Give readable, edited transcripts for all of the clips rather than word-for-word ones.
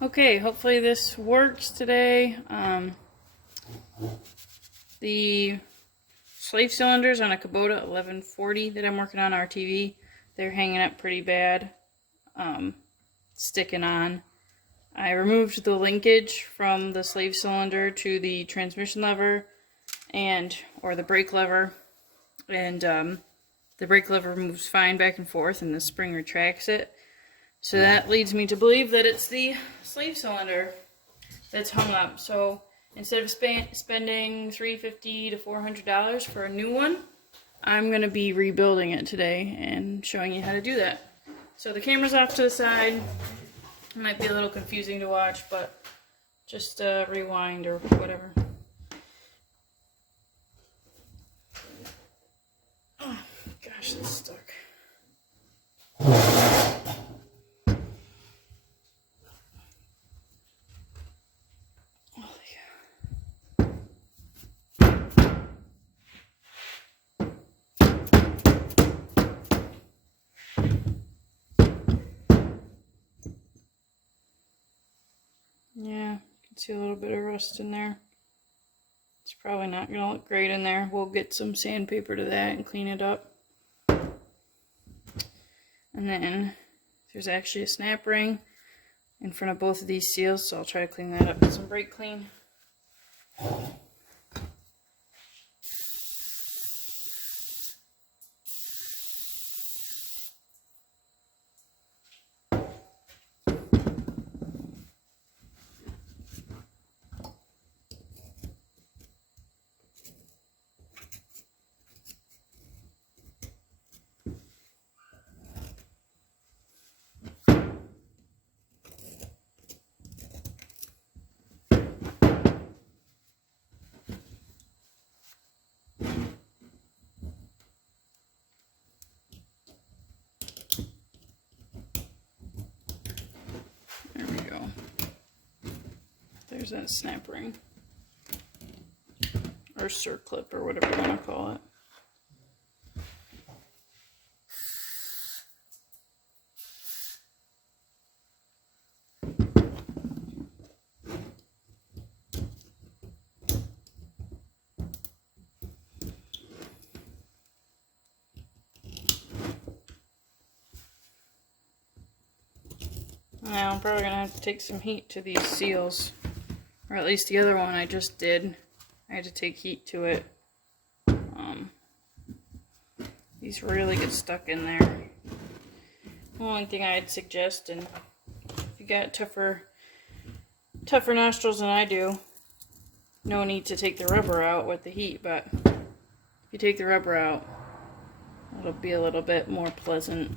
Okay, hopefully this works today. The slave cylinders on a Kubota 1140 that I'm working on RTV, they're hanging up pretty bad, sticking on. I removed the linkage from the slave cylinder to the transmission lever or the brake lever, and the brake lever moves fine back and forth and the spring retracts it. So that leads me to believe that it's the slave cylinder that's hung up. So instead of spending $350 to $400 for a new one, I'm going to be rebuilding it today and showing you how to do that. So the camera's off to the side. It might be a little confusing to watch, but just rewind or whatever. Oh gosh, it's stuck. Yeah, you can see a little bit of rust in there. It's probably not going to look great in there. We'll get some sandpaper to that and clean it up. And then there's actually a snap ring in front of both of these seals, so I'll try to clean that up with some brake clean. There we go. There's that snap ring. Or circlip, or whatever you want to call it. Now I'm probably going to have to take some heat to these seals, or at least the other one I just did. I had to take heat to it. These really get stuck in there. The only thing I'd suggest, and if you got tougher nostrils than I do, no need to take the rubber out with the heat, but if you take the rubber out, it'll be a little bit more pleasant.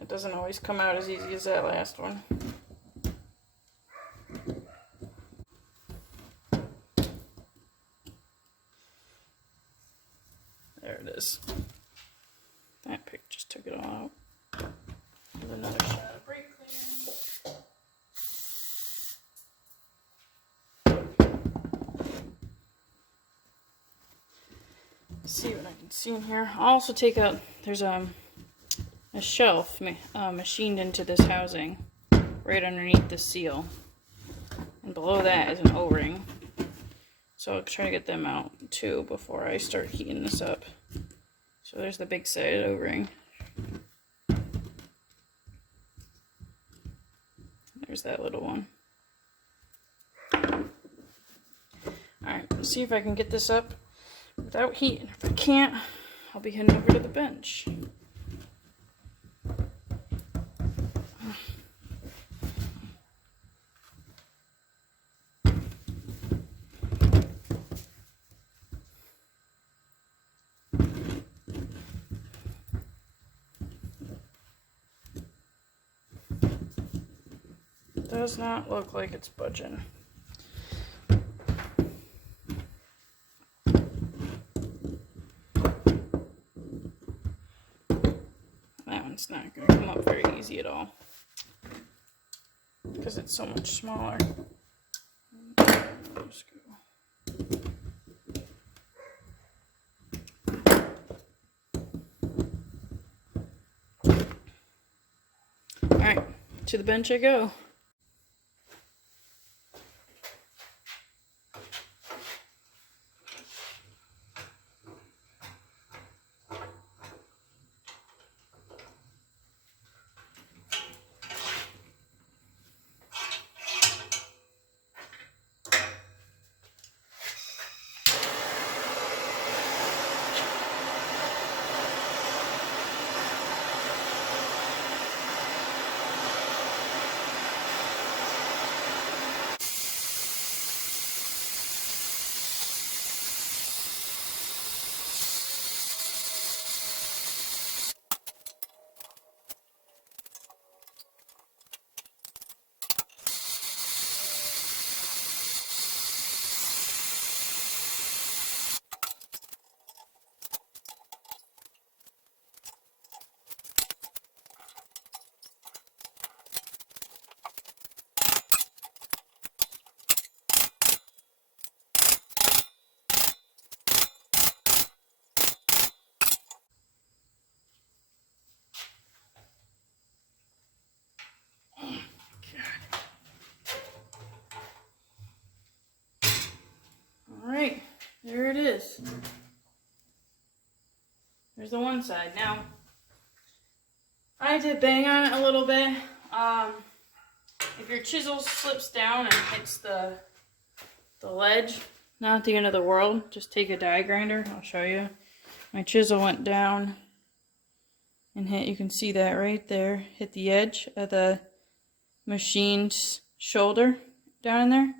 It doesn't always come out as easy as that last one. There it is. That pick just took it all out. With another shot of brake cleaner. See what I can see in here. I'll also take out, there's a shelf machined into this housing right underneath the seal, and below that is an O-ring, so I'll try to get them out too before I start heating this up. So there's the big sided O-ring, there's that little one. Alright, let's see if I can get this up without heat, and if I can't, I'll be heading over to the bench. Does not look like it's budging. That one's not going to come up very easy at all because it's so much smaller. Just go. to the bench I go. Alright, there it is. There's the one side. Now, I had to bang on it a little bit. If your chisel slips down and hits the ledge, not the end of the world. Just take a die grinder. I'll show you. My chisel went down and hit, you can see that right there, hit the edge of the machine's shoulder down in there.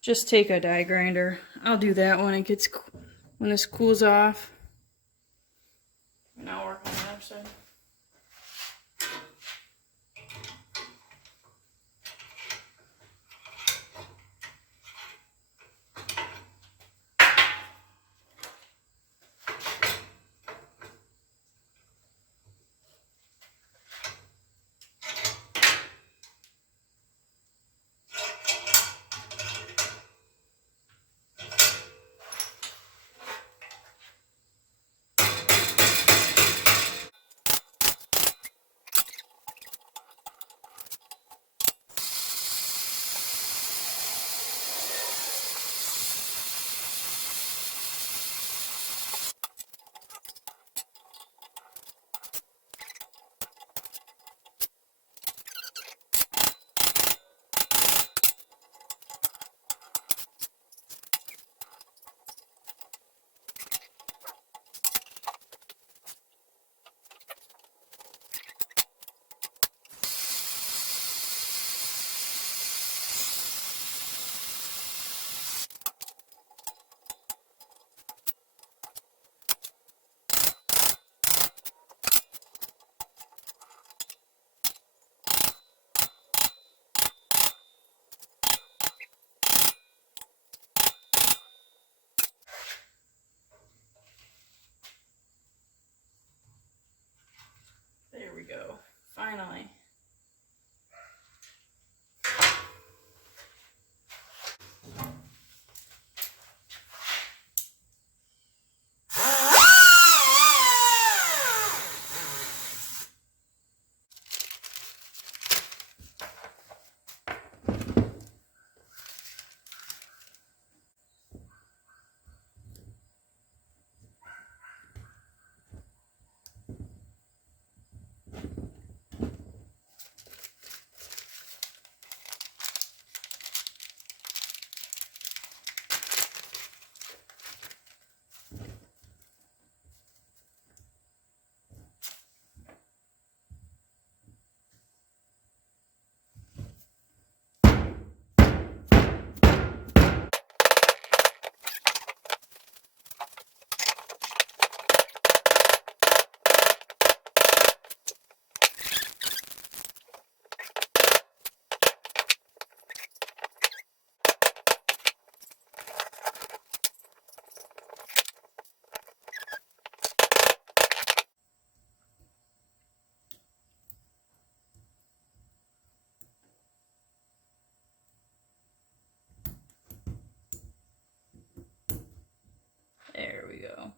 Just take a die grinder. I'll do that when when this cools off. Now work on the other side. There we go. Finally. There we go.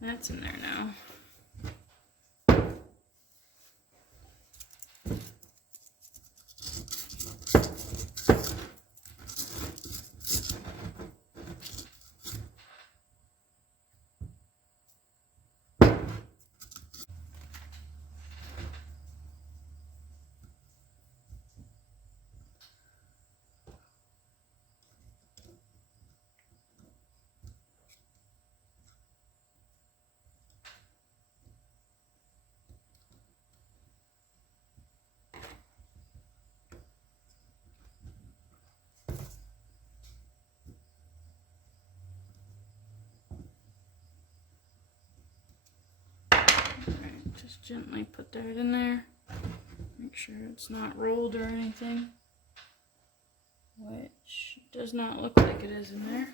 That's in there now. Just gently put that in there. Make sure it's not rolled or anything, which does not look like it is in there.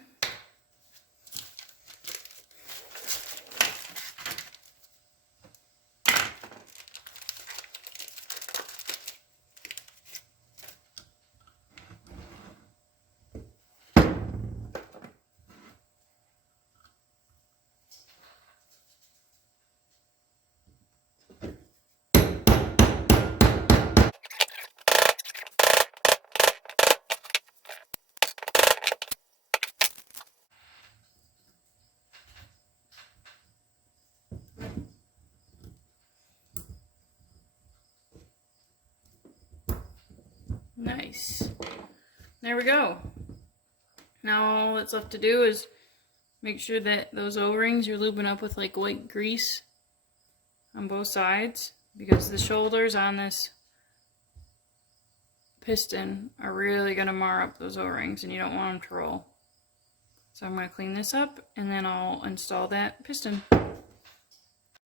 Nice. There we go. Now all that's left to do is make sure that those O-rings you're lubing up with like white grease on both sides, because the shoulders on this piston are really going to mar up those O-rings and you don't want them to roll. So I'm going to clean this up and then I'll install that piston.